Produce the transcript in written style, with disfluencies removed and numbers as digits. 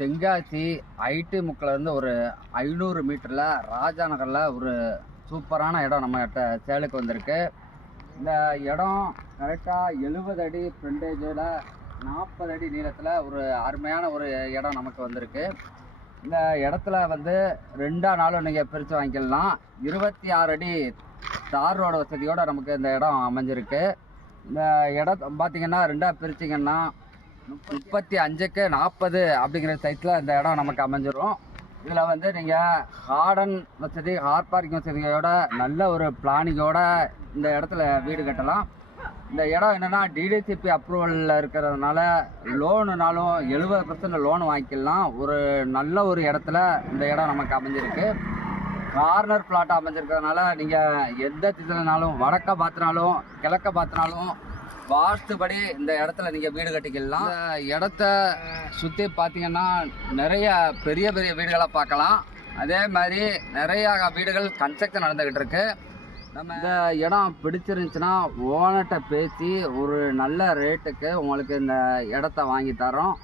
Tenkasi ID முக்கிலேருந்து ஒரு 500 மீட்டரில் ராஜா நகரில் ஒரு சூப்பரான இடம் நம்மகிட்ட சேலுக்கு வந்திருக்கு. இந்த இடம் கரெக்டாக 70 அடி ஃப்ரண்டேஜோட 40 அடி நீளத்தில் ஒரு அருமையான ஒரு இடம் நமக்கு வந்திருக்கு. இந்த இடத்துல வந்து 2 நாளும் நீங்கள் பிரித்து வாங்கிக்கலாம். 26 அடி தார் ரோடு வசதியோடு நமக்கு இந்த இடம் அமைஞ்சிருக்கு. இந்த இடம் பார்த்தீங்கன்னா 2 பிரிச்சிங்கன்னா 35க்கு 40 அப்படிங்கிற சைஸில் இந்த இடம் நமக்கு அமைஞ்சிரும். இதில் வந்து நீங்கள் கார்டன் வசதி, கார் பார்க்கிங் வசதியோட நல்ல ஒரு பிளானிங்கோட இந்த இடத்துல வீடு கட்டலாம். இந்த இடம் என்னென்னா டிடிசிபி அப்ரூவலில் இருக்கிறதுனால லோனுனாலும் 70% லோன் வாங்கிக்கலாம். ஒரு நல்ல ஒரு இடத்துல இந்த இடம் நமக்கு அமைஞ்சிருக்கு. கார்னர் பிளாட்டாக அமைஞ்சிருக்கிறதுனால நீங்கள் எந்த திசைனாலும், வடக்க பார்த்தினாலும் கிழக்க பார்த்தினாலும் வாஸ்துபடி இந்த இடத்துல நீங்கள் வீடு கட்டிக்கலாம். இந்த இடத்த சுற்றி பார்த்தீங்கன்னா நிறைய பெரிய பெரிய வீடுகளை பார்க்கலாம். அதே மாதிரி நிறையா வீடுகள் கன்ஸ்ட்ரக்ஷன் நடந்துக்கிட்டு இருக்கு. நம்ம இந்த இடம் பிடிச்சிருந்துச்சுன்னா ஓனர்கிட்ட பேசி ஒரு நல்ல ரேட்டுக்கு உங்களுக்கு இந்த இடத்த வாங்கி தரோம்.